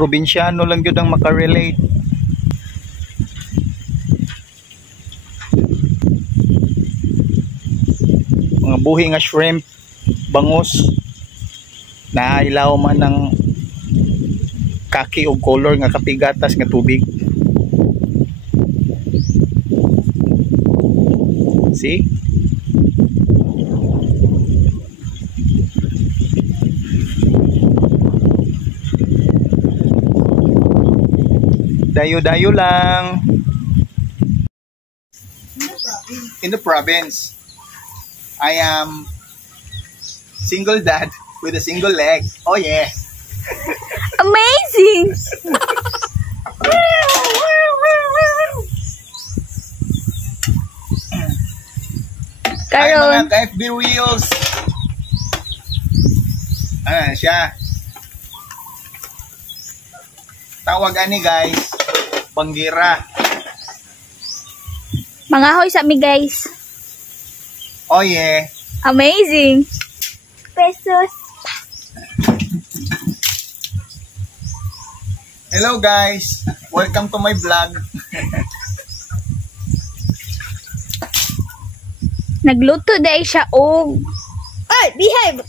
probinsyano lang yun ang makarelate. Mga buhi nga shrimp, bangus, na ilaw man ng kaki o color nga kapigatas nga tubig. See? Dayo-dayo lang. In the province, I am single dad with a single leg. Oh yeah. Amazing. Ay, Karon, mga ka-FB Wheels. Siya. Tawag ani guys, Banggira. mga hoy sa mi guys. Oh yeah. Amazing. Pesos. Hello guys. Welcome to my vlog. Nagluto dahil siya og. Ay, behave.